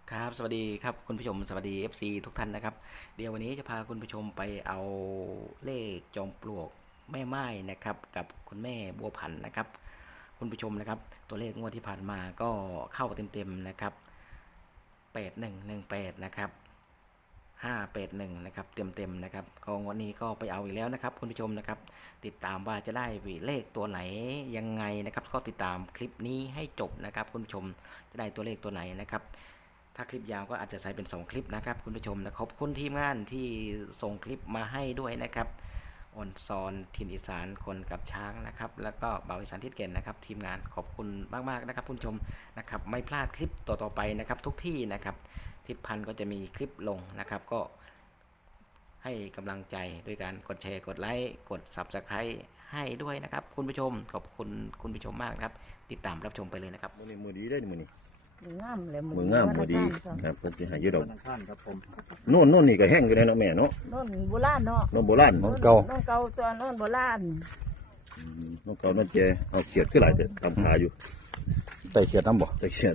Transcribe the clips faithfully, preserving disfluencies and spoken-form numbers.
ครับสวัสดีครับคุณผู้ชมสวัสดี เอฟ ซี ทุกท่านนะครับเดี๋ยววันนี้จะพาคุณผู้ชมไปเอาเลขจอมปลวกแม่ไม้นะครับกับคุณแม่บัวผันนะครับคุณผู้ชมนะครับตัวเลขงวดที่ผ่านมาก็เข้าเต็มๆนะครับแปดหนึ่งหนึ่งแปดนะครับห้าแปดหนึ่งนะครับเต็มๆนะครับก็วันนี้ก็ไปเอาอีกแล้วนะครับคุณผู้ชมนะครับติดตามว่าจะได้เลขตัวไหนยังไงนะครับก็ติดตามคลิปนี้ให้จบนะครับคุณผู้ชมจะได้ตัวเลขตัวไหนนะครับถ้าคลิปยาวก็อาจจะใส่เป็นสองคลิปนะครับคุณผู้ชมนะขอบคุณทีมงานที่ส่งคลิปมาให้ด้วยนะครับออนซอนทีมอีสานคนกับช้างนะครับแล้วก็บ่าวอีสานทิศเก่นนะครับทีมงานขอบคุณมากๆนะครับคุณผู้ชมนะครับไม่พลาดคลิปต่อๆไปนะครับทุกที่นะครับทิศพันธ์ก็จะมีคลิปลงนะครับก็ให้กำลังใจด้วยการกดแชร์กดไลค์กด ซับสไครบ์ ให้ด้วยนะครับคุณผู้ชมขอบคุณคุณผู้ชมมากครับติดตามรับชมไปเลยนะครับมือนี้มือดีได้มือนี้มืองามเลยมืองามมือดีครับเพิ่นสิหาอยู่ดอกท่านครับผมโน่นโน่นนี่ก็แห้งอยู่ในเนาะแม่เนาะโน่นโบราณเนาะโน่นโบราณโน่เนาะนเก่าโน่นเก่าตัวโน่นโบราณอืมโน่นเก่าโน่นแก่เอาเขียดขึ้นหลายแต่ทำขาอยู่ไต่เขียดน้ำบ่ไต่เขียด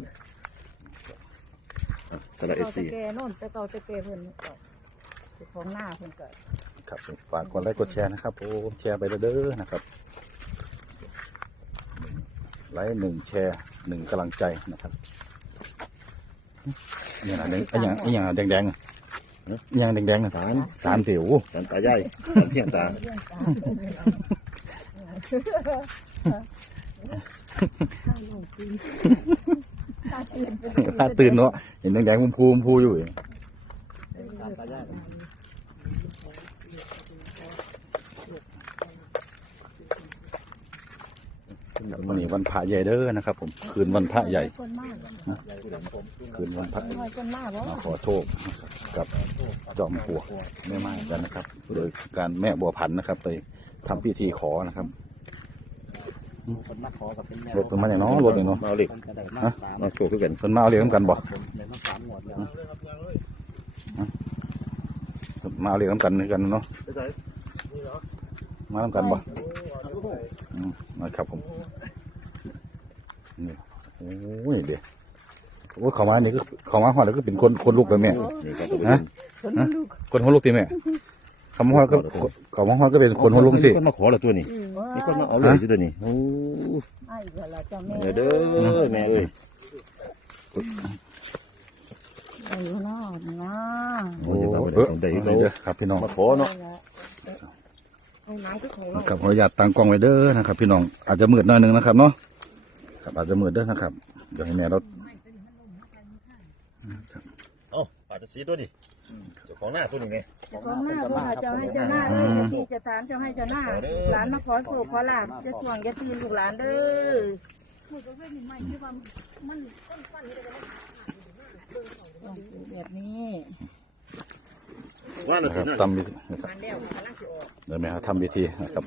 อ่ะสระเอเก่าซีตะแกโน่นแต่เก่าตะแกเพิ่นเก่าเจ้าของหน้าเพิ่นเกิดครับฝากกดไลค์กดแชร์นะครับผมแชร์ไปเด้อๆนะครับไลค์หนึ่งแชร์หนึ่งกำลังใจนะครับอันนี้นะอันอย่างอันอย่างแดงๆอะอันอย่างแดงๆนะสารสารเตี๋ยวสารตายายสารเพียงตาเรื่องตาข้าวลงกินตาตื่นเป็นถ้าตื่นเนาะเห็นแดงๆมุมพูมุมพูอยู่ วันนี้วันพระใหญ่เด้อนะครับผมคืนวันพระใหญ่คนมากคืนวันพระน้อยคนมากเพราะมาขอโทษกับจอมปลวกแม่ไม้กันนะครับ โดยการแม่บัวพันธุ์นะครับ ไปทำพิธีขอนะครับคนมาขอกับเป็นแม่รถเป็นมาอย่างน้อรถอย่างน้อมาเอาเหล็กจะได้มาฮะมาโชว์ขึ้นกันเพิ่นมาเอาเรียงกันบ่ได้มาสามหมวดแล้วมาเอาเรียงกันด้วยกันเนาะมาทำกันบ่อืมนะครับผมนี่โอ้ยเดี๋ยวโอ้ยเขามานี่ก็เขามาหอดแล้วก็เป็นคนคนลุกเลยแม่นี่ก็ตัวฮะคนลูกคนหัวลุกตีแม่เขามาหอดก็เขามาหอดก็เป็นคนหัวลุกสิมีคนมาขอแล้วตัวนี้มีคนมาเอาเลยอยู่ตัวนี้โอ้ไอ้เวลาเจ้าแม่เด้อแม่เอ้ยไอ้นอดนะโอ้เออได้เด้อครับพี่น้องมาขอเนาะไอ้ไม้ก็ของครับขออนุญาตตั้งกล้องไว้เด้อนะครับพี่น้องอาจจะมืดหน่อยหนึงนะครับเนาะครับอาจจะมืดเด้อนะครับเดี๋ยวให้แม่เราเอ้าอาจจะสีตัวนี้เจ้าของหน้าตัวนี้ไงของหน้าก็เจ้าให้เจ้าหน้าเอ้ยที่จะถามเจ้าให้เจ้าหน้าหลานมาขอโชคขอลาบจะช่วงจะตีลูกหลานเด้อแบบนี้ว่าหน่อยนะครับนะทำพิธีนะครับเดี๋ยวแม่เขาทำพิธีนะครับ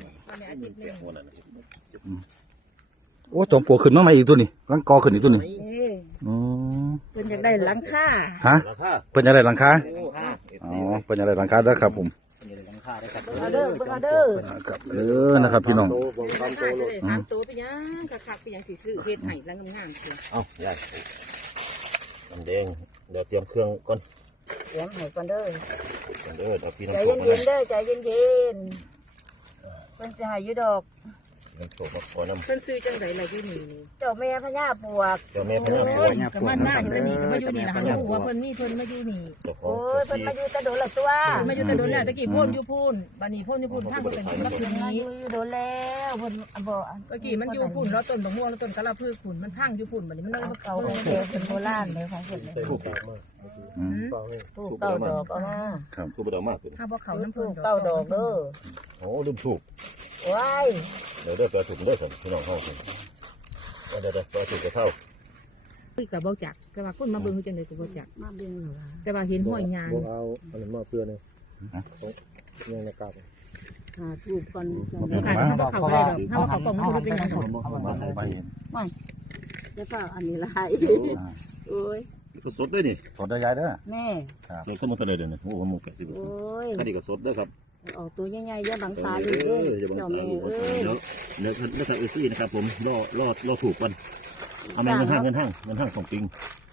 อืมโอ้จอมปลวกขึ้นมาใหม่อีกตัวนี่รังกอขึ้นอีกตัวนี่เอ้ยอ๋อเพิ่นอยากได้หลังคาฮะราคาเพิ่นจะได้หลังคาโอ้ห้าอ๋อเพิ่นจะได้หลังคาด้วยครับผมเป็นยังไงหลังคาได้ครับเบิ่งเอาเด้อเบิ่งเอาเด้อครับเออนะครับพี่น้องความโตเลยสามตัวไปยังกะคักไปยังสิซื้อเฮ็ดให้แล้วงามๆเชียวเอ้าใหญ่น้ำแดงเดี๋ยวเตรียมเครื่องก่อนเสียงให้ก่อนเด้อก่อนเด้อเดี๋ยวพี่ใจน้ำโชคมาเย็นๆเด้อใจเย็นๆเพิ่นสิให้อยู่ดอกน้ำโชคมาขอน้ำเพิ่นซื้อจังไดล่ะอยู่นี่เจ้าแม่พญาปวกเจ้าแม่พโอ้ญาปวกยก็มันมาอยู่แล้วนี่ก็มาอยู่นี่ล่ะหันหูว่าเพิ่นมีเพิ่นมาอยู่นี่เจ้าขอโอ้งยเพิ่นมาอยู่แตะโดนละตัวเพิ่นมาอยู่แต่โดนแล้วตะกี้พ่นอยู่พูนบัดนี้พ่นอยู่พูนทางเพิ่นเป็นมาคืนมานี้อยู่อยู่โดนแล้วเพิ่นบ่ตะกี้มันอยู่พูนแล้วต้นบะม่วงแล้วต้นกะลาพืชพูนมันพังอยู่พูนบัดนี้มันเลยเอามาเก่าเก่าของเก่าเป็นโบราณเลยของเพิ่นเลยถูกอืมถูกเก่าดอกเอามาถูกไปเดี๋ยวมากขึ้นถ้าบ่เข้าน้ำถูเพิ่นกเก่าดอกเด้อโอ้ลืมถูกว้ายเดี๋ยวเด้อแปลถูกเด้อครับพี่น้องเข้าสิเดี๋ยวเดี๋ยวแปลถูกจะเท่าคุยก็บ่จักแต่ว่าคนมาเบิ่งจังได๋ก็บ่จักมาเบิ่งแล้วว่าแต่ว่าเห็นห้อยยางบอกเอาอันนั้นมาเพื่อนเลยยังในกาบหาถูกก่อนขาดถ้าบ่เข้าบ่ได้ดอกถ้าบ่เข้ากล่องมันบ่ได้เป็นหยังดอกไปเห็นจะเปล่าอันนี้ลายโอ้ยก็สดด้วยนี่สดได้ยายเด้อแม่สดเข้ามาตะเลยเดี๋ยวนี้โอ้โหหมูแปดสิบโอ้ยอันนี้ก็สดด้วยครับออกตัวใหญ่ๆอย่าบังเอตาอลูกเด้ออย่าบังเจ้าตาแม่ลูกเอ้ยเดี๋ยวเดี๋ยวเดี๋ยวใส่เอซี่นะครับผมรอรอรอถูกกันเอาแม่เงินห้างเงินห้างเงินห้างของปิง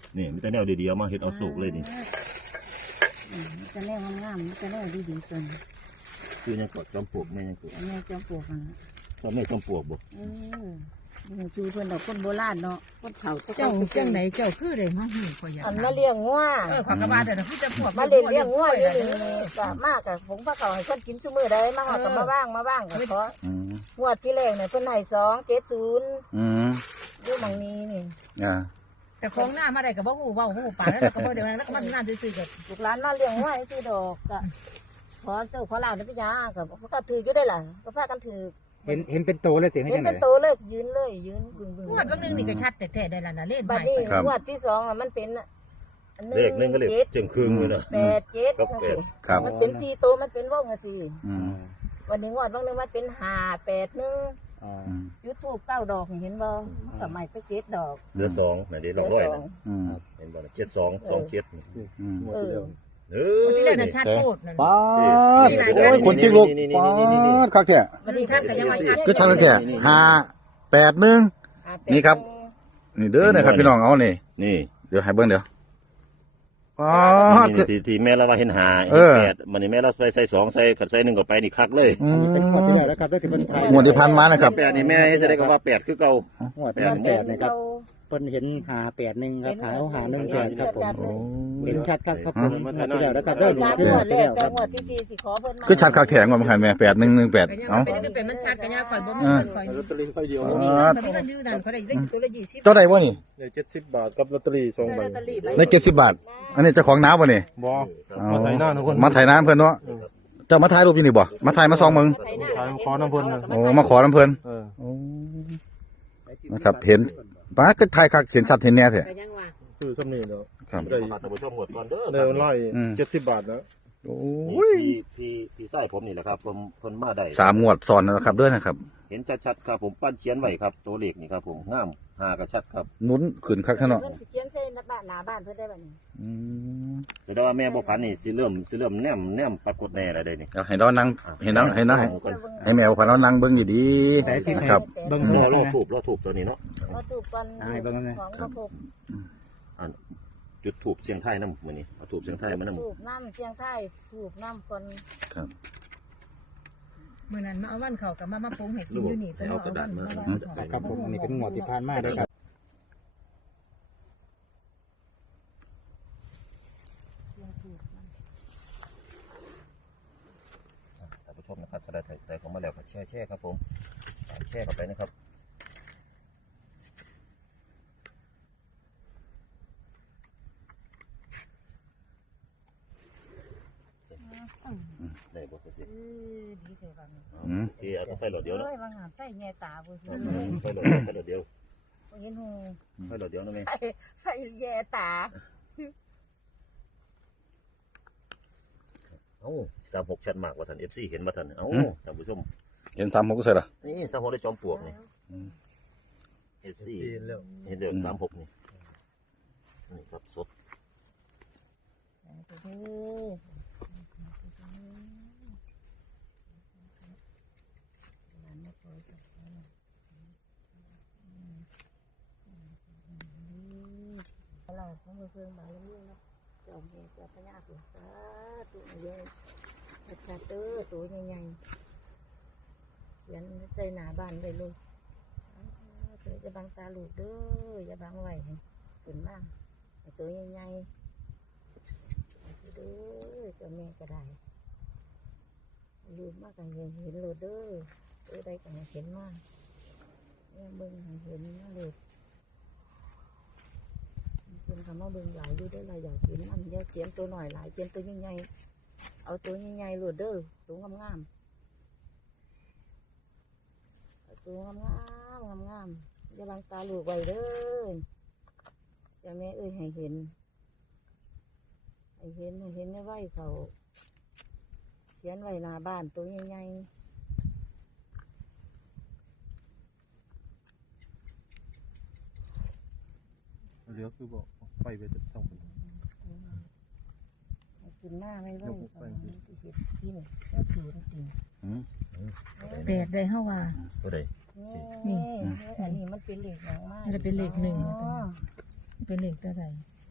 นี่มีแต่แนวดีๆเอามาเฮ็ดเอาสุกเลยนี่อืมมันจะแนวงามๆมันจะแนวดีๆจนคือยังกดจอมปลวกแม่ยังกดแม่จอมปลวกนั่นน่ะพ่อแม่จอมปลวกบ่เออนี่คือเพิ่นดอกคนโบราณเนาะคนเฒ่าตะเจ้าเก่าจังไหนเจ้าคือได้มาหูขอยอยากอันมาเลี้ยงงัวเออขอกระบาแต่คือจะพวกมาเล่นเลี้ยงงัวอยู่นี่ก็มากกับผมพาเขาให้เพิ่นกินซุมื้อใดมาหาก็มาบ้างมาบ้างก็ขออืมงวดที่แรกเนี่ยเพิ่นให้สองเจ็ดศูนย์อืมอยู่หม่องนี้นี่อ่าแต่ของหน้ามาได้กับบ่หูเว้าบ่หูปากแล้วก็บ่เดี๋ยวนั้นแล้วก็มันงานซื่อๆกับลูกหลานมาเลี้ยงงัวให้ซื้อดอกก็ขอเจ้าขอลาได้พี่ยาก็เขาก็ถืออยู่ได้ล่ะก็พากันถือเห็นเห็นเป็นโตเลยติให้เห็นจังไดเป็นโตเลยยืนเลยยืนบึ้งบึ้งงวดบางนึงนี่ก็ชัดแต่แท้ได้แล้วนะเล่นบัใหดม่นี้ไปงวดที่สองน่ะมันเป็นอันเลขหนึงก็เลขเจ็ดเจียงครึ่งเลยเนาะแปดเจ็ดครับจังแปซี่ดครับมันเป็นสี่โตมันเป็นวงจังซี่อืมวันนี้งวดบางนึงมันเป็นห้าแปดหนึ่งอ๋ออืมยูทูบเก้าดอกนี่เห็นบ่มันก็ไม่ไปเจ็ดดอกเหลือสองน่ะเดี๋ยวเหลืเราอร้อยสอน่ะงอืมเห็นบ่น่ะเจ็ดสองสองเจ็ดนี่อืมเออเอคนที่อเล่นน่ะชัดโคตรนั่นป้าดโอ้ยคนชิงลูกป้าดคักแท้มันนี่ชัดก็ยังว่าชัดก็ชัดคักแท้ห้าแปดหนึ่งห้าแปดนี่ครับ นี่เด้อนะครับพี่น้องเอานี่นี่เดี๋ยวให้เบิ่งเดี๋ยวป้าดนี่ที่ที่แม่เราว่าเห็นหาเอเห็นอแปดมันนี่แม่เราใส่ใส่สองใส่ขัดใส่หนึ่งก็ไปนี่คักเลยอือันนี้เป็นงวดที่มแล้วแล้วครับได้ที่เพิ่นถ่ายงวดที่ผ่านมานะครับแปดนี่แม่จะได้ก็ว่าแปดคือเก่างวดที่แปดนะครับเพิ่นเห็นหาแปดหนึ่งครับหาหาหนึ่งแปดครับผมโอ้เห็นชัดครับครับผมงวดที่แล้วแล้วครับได้สามที่งงววดดแรที่กแล้วแต่ครับงวดที่สี่สิขอเพิ่นมาคือชัดคักแท้งว่ามันคันแม่แปดหนึ่งหนึ่งแปดก็ยังเอ้าเป็นนึกเป็นมันชัดก็ยังข่อยบ่มีเงินข่อยลอตเตอรี่ค่อยเดียวบ่มีเงินบ่มีเงินอยู่นั่นเขาได้ได้ตัวละยี่สิบเจ้าใดวะนี่เนี่ยเจ็ดสิบบาทกับลอตเตอรี่สองใบในเจ็ดสิบบาท อันนี้เจ้าของน้ำวะนี่บ่เอามาไถหน้าทุกคนมาถ่ายน้ำเพิ่นเนาะเจ้ามาถ่ายรูปอยู่นี่บ่มาถ่ายมาซองมึงถ่ายขอน้ำเพิ่นนะโอ้มาขอน้ำเพิ่นเออโอ้นะครับเห็นป้าก็ถ่ายคักเห็นชัดเห็นแน่แท้ก็ยังว่าซื้อซ้ำนี่เนาะครับได้ท่านผู้ชมหมดก่อนเด้อได้มันไล่อืมเจ็ดสิบบาทนะโอ้นี่ยพี่พี่พี่ไส้ผมนี่แหละครับผมเพิ่นมาได้สามงวดซ้อนนะครับเด้วยนะครับเห็นชัดๆครับผมปั้นเขียนไว้ครับตัวเลขนี่ครับผมงามหากระชัดครับหนุนขึ้นคักแท้เนาะเพิ่นสิเขียนใส่หน้าบ้านหน้าบ้านเพิ่นได้บัดนี้อืมแสดงว่าแม่บ่พันนี่สิเริ่มสิเริ่มแนมแนมปรากฏแน่แล้วเด้นี่เอาให้เรานั่งให้นั่งให้นั่งให้ให้แมวพาเรานั่งเบิ่งอยู่ดีนะครับเบิ่งรหัอวรโลอก ถูกรอถูกตัวนี้เนาะเอาถูกก่อนให้เบิ่งกันเลยของก็ถูกจุดถูกเสียงไทายนำมื้อนี้เอาถูกเสียงไทายมานำถูกน้ำเชียงไทยถูกน้ำก่อนครับมื้อนั้นมาเอาวันเขากับมามาปรุงให้กินอยู่นี่ตัวเอากระดาษมาครับผมอันนี้เป็นงวดที่ผ่านมาด้วยครับท่านผู้ชมนะครับสไลด์ใส่ของมาแล้วก็แช่แช่ครับผมแช่เข้าไปนะครับได้บ่สิเออดีเสียบัดนี้อืมที่เอาไฟหลอดเดียวเนาะเอ้ยว่าหาไฟแง่ตาบ่สิไฟหลอดไฟหลอดเดียวบ่เห็นหูไฟหลอดเดียวนะแม่ไฟไฟแง่ตาเอ้าสามหกชัดมากว่าท่าน เอฟ ซี เห็นมาท่านเอ้าท่านผู้ชมเห็นสามหกก็ใส่ละนี่สามหกได้จอมปลวกนี่ เอฟ ซี เห็นเดือดสามหกนี่นี่ครับสดเออ เราของมือเพิ่งมาเรื่อยๆเนาะจอมเห็ดจอมพญาตัวสาตัวใหญ่กระเตอตัวใหญ่ๆเขียนใส่หน้าบ้านเลยลูกเดี๋ยวจะบังตาลูกเด้ออย่าบังไว้ขึ้นบ้างตัวใหญ่ๆเด้อเจ้าแม่ก็ได้ลูกมากกันเห็นเห็นลูกเด้อเออได้กันเห็นมากเนี่ยเบิ่งเห็นนะลูกเป็นคำว่าเบิ่งหลายอยู่ได้หลายอยากเขียนอันเดียวเขียนตัวหน่อยหลายเขียนตัวใหญ่ๆเอาตัวใหญ่ๆโหลดเด้อตัวงามๆเอาตัวงามๆงามๆอย่าบังตาลูกไว้เด้อจะแม่เอ้ยให้เห็นให้เห็นให้เห็นไว้เขาเขียนไว้หน้าบ้านตัวใหญ่ๆเหลือคือบอกไปไปจะต้องกินหน้าไม่ไหวตอนนี้ที่เห็ดที่นี่ก็สูนจริงแปดได้เฮาว่าตัวใดนี่อันนี้มันเป็นเหล็กอย่างมากมันจะเป็นเลขหนึ่งอ๋อเป็นเลขเท่าไหร่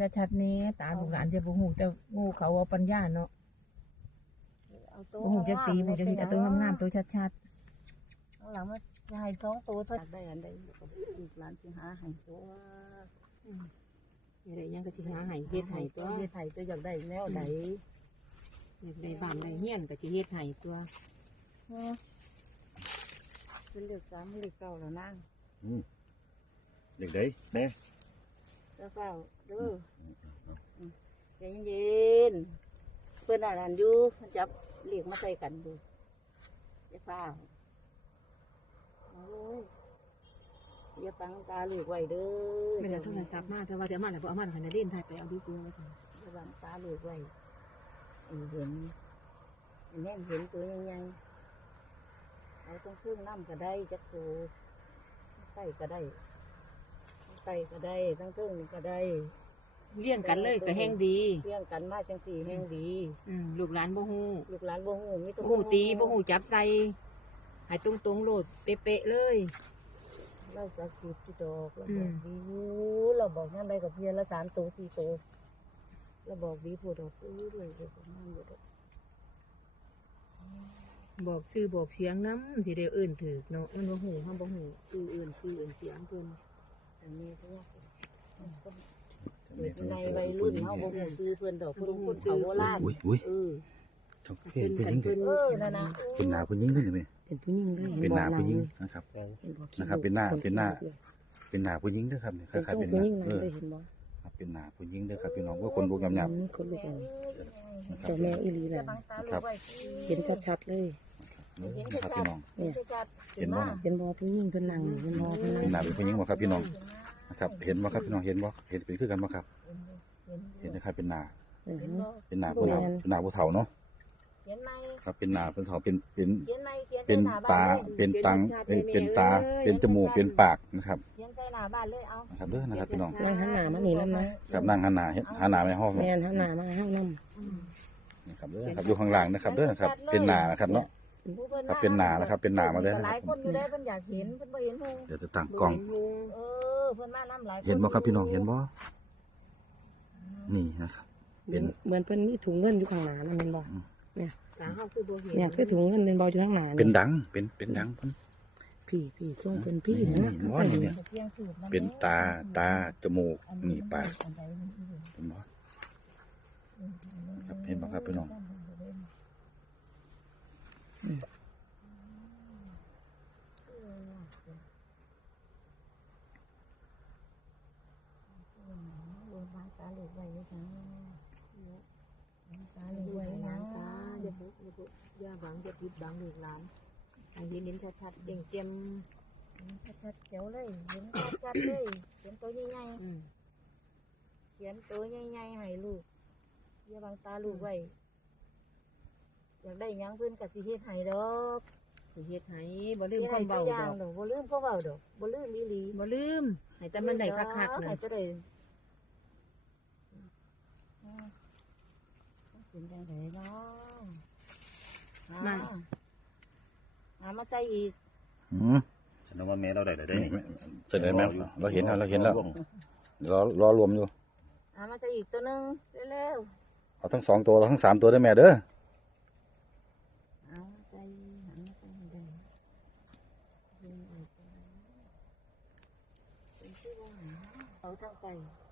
ชัดๆนี้ตาลูกหลานจะบ่ฮู้แต่งูเขาเอาปัญญาเนาะเอาตัวบ่ฮู้จะตีบ่ฮู้จะเฮ็ดเอาตัวงามๆตัวชัดข้างหลังมันจะให้สองตัวเท่าได้อันใดลูกหลานสิหาให้ตัวๆอืมอะไรยังก็สิหาให้เฮ็ดให้ตัวเฮ็ดให้ตัวอยากได้แนวใดอยากได้บ้านได้เฮียนก็สิเฮ็ดให้ตัวเป็นเลือกสามเลือกเก้าแล้วนั่งเด็กได้แม่เก้าเก้าเด้อใจเย็นๆเพิ่นอ่านอยู่มันจับเรียกมาใส่กันดูอย่าฟ้าวโอ้ยอย่าฟังตาเรียกไว้เด้อไม่ได้โทรศัพท์มาแต่ว่าเดี๋ยวมาแล้วบ่เอามาแล้วให้นาเล่นถ่ายไปเอาดีกว่าว่าซั่นอย่าฟังตาเรียกไว้ให้เห็นให้แน่เห็นตัวใหญ่ๆเอาต้องเครื่องน้ำก็ได้จักตัวใส่ก็ได้ใส่ก็ได้ทั้งเครื่องนี่ก็ได้เลี้ยงกันเลยก็แฮงดีเลี้ยงกันมาจังสี่แห่งดีอืมลูกหลานบ่ฮู้ลูกหลานบ่ฮู้มีบ่ฮู้ตีบ่ฮู้จับใจให้ตรงๆโลดเป๊ะๆเลยเราจะสิบที่ดอกเราอืบอมกดีอยู่เราบอกงานใดกับเพียนละสามตัวสี่ตัวเราบอกดีพูดดอกอู้เลยเดี๋ยวผมนั่งอยู่ดอกบอกชื่อบอกเสียงนำสิได้เอิ้นถูกเนาะมันบ่ฮู้เฮาบ่ฮู้ชื่อเอิ้นชื่อเอิ้นเสียงเพิ่นอันนี้ก็ยากเด็กในวัยรุ่นเขาบ่ฮู้ซื้อเพื่อนดอกเพิ่นคนเขาโบราณอุ้ยอุ้ยเออทำเห็นเป็นยิงเพิ่นเออนั่นนะเป็นหนาเป็นยิงเลยไหมเป็นผู้หญิงเลยเป็นหนาเป็นยิงนะครับ นะครับเป็นหน้าเป็นหน้า เป็นหนาเป็นยิงด้วยครับเนี่ยคเป็นล้ายๆช่วเป็นงหผู้นาหญิงเอนั่นอได้เห็นบ่ครับเป็นหนาเป็นยิงด้วยครับพี่น้องว่าคนบุกยำยำอืมคนลุกเลยนะครับแต่แม่อีหลีแหละครับเห็นชัดๆเลยนะครับพี่น้อง เห็นบ่เห็นบ่ผู้หญิงเพิ่นนั่งเห็นบ่เพิ่นนั่งเป็นหนาเป็นยิงบ่ครับพี่น้องนะครับเห็นบ่ครับพี่น้องเห็นบ่เห็นเป็นคือกันบ่ครับเห็นนะครับเป็นหนาเออเป็นหนาผู้เฒ่าเป็นหนาผู้เฒ่าเนาะเขียนไหมครับเป็นหนาเป็นเฒ่าเป็นเป็นเขียนไหมเขียนเป็นใส่หน้าตาบ้านเลยเป็นตังเอ้ยเป็นตาเป็นจมูกเป็นปากนะครับเขียนใส่หน้าบ้านเลยเอานะครับเด้อนะครับพี่น้องนั่งหันหน้ามานี่นำนะครับนั่งหันหน้าเห็นหันหน้าไปห้องแม่นหันหน้ามาเฮานำนะครับเด้อครับอยู่ข้างล่างนะครับเด้อครับเป็นหนานะครับเนาะ ครับเป็นหนานะครับเป็นหนามาเลยนะครับหลายคนอยู่ได้เพิ่นอยากเห็นเพิ่นบ่เห็นหงเดี๋ยวจะตั้งกล้องเออเพิ่นมานํหลายคนเห็นบ่ครับพี่น้องเห็นบ่นี่นะครับ เป็นเหมือนเพิ่นมีถุงเงินอยู่ข้างหน้านั่นแม่นบ่ตาเฮาคือบ่เห็นเนี่ยคือถุงเงินเป็นบ่อยู่ข้างหน้าเป็นดังเป็นเป็นดังเพิ่นพี่พี่ส่งเพิ่นพี่นี่นะนี่บ่นี่เนี่ยเสียงสูบมัเป็นตาตาจมูกอันี่ปากอันใดมันอีกเห็นบ่ครับเห็นบ่ครับพี่น้องลงมาตาเหล็กไว้นะตาเหล็กไว้นะตาอย่าพุอย่าพุอย่าบังอย่าปิดบังลูกหลานให้เห็นเห็นชัดๆเด่งเต็มชัดๆเขียวเลยเห็นชัดๆเลยเขียนตัวใหญ่อืมๆเขียนตัวใหญ่ๆให้ลูกอย่าบังตาลูกไว้อยากได้หยังเพิ่นก็สิเฮ็ดให้ดอกสิเฮ็ดให้บ่ลืลืมมความเบาเบาดดออก กบ่ลืมพ่อเบาดอกบ่ลืมอีหลีบ่ลืมให้แต่มันได้คักๆให้นะจะได้เป็นจังไดเนาะมามามาใจอีกอืมแสดงว่าแม่เราได้เลยได้นี่เสร็จแล้วแม่เราเห็นแล้วเราเห็นแล้วรอรอรวมอยู่มามาใจอีกตัวหนึงเร็วเอาทั้งสองตัวทั้งสามตัวได้แม่เด้อๆเอาใจหันมาใจให้ได้เดินออกไปเป็นชื่อว่าหาเอาทางไป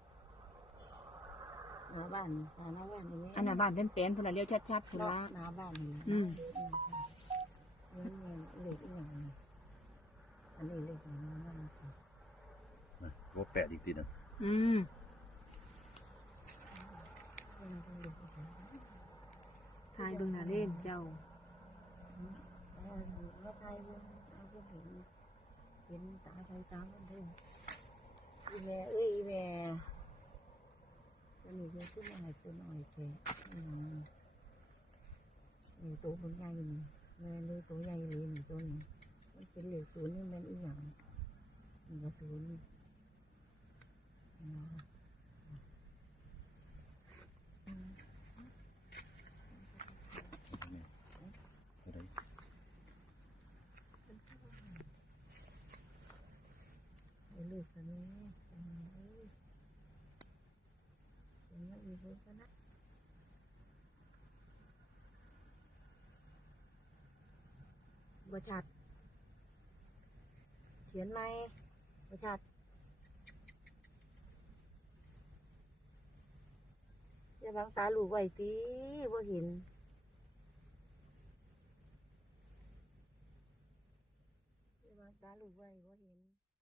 หน้าบ้านหาหน้าบ้านนี่อันน่ะบ้านเป็นแปลนๆพุ่นน่ะเลี้ยวชัดๆพุ่นเนาะว่าหน้าบ้านนี่อืมอืมเล็กอีหยังอันนี้เล็กอีหยังนั่นสิรถแปดอีกทีหนึงอืมทายเบิ่งหน้าเล่นเจ้าเอามาไทยเบิ่งเอาเพิ่นเห็นเห็นตาไทยตามมันเด้ออีแม่เอ้ยอีแม่ตัวนี้คือตัวน้อยตัวน้อยแค่อีหยังนี่ตัวเบิ่งใหญ่นี่แม่เลยตัวใหญ่เลยนี่ตัวนี้มันเป็นเลขศูนย์นี่แม่นอีหยังนี่ก็ศูนย์อ๋อ ไอ้ลูกคนนี้เห็นกันนะบ่ชัดเขียนไหมบ่ชัดอย่าบังตาลูกไว้ติบ่เห็นอย่าบังตาลูกไว้บ่เห็น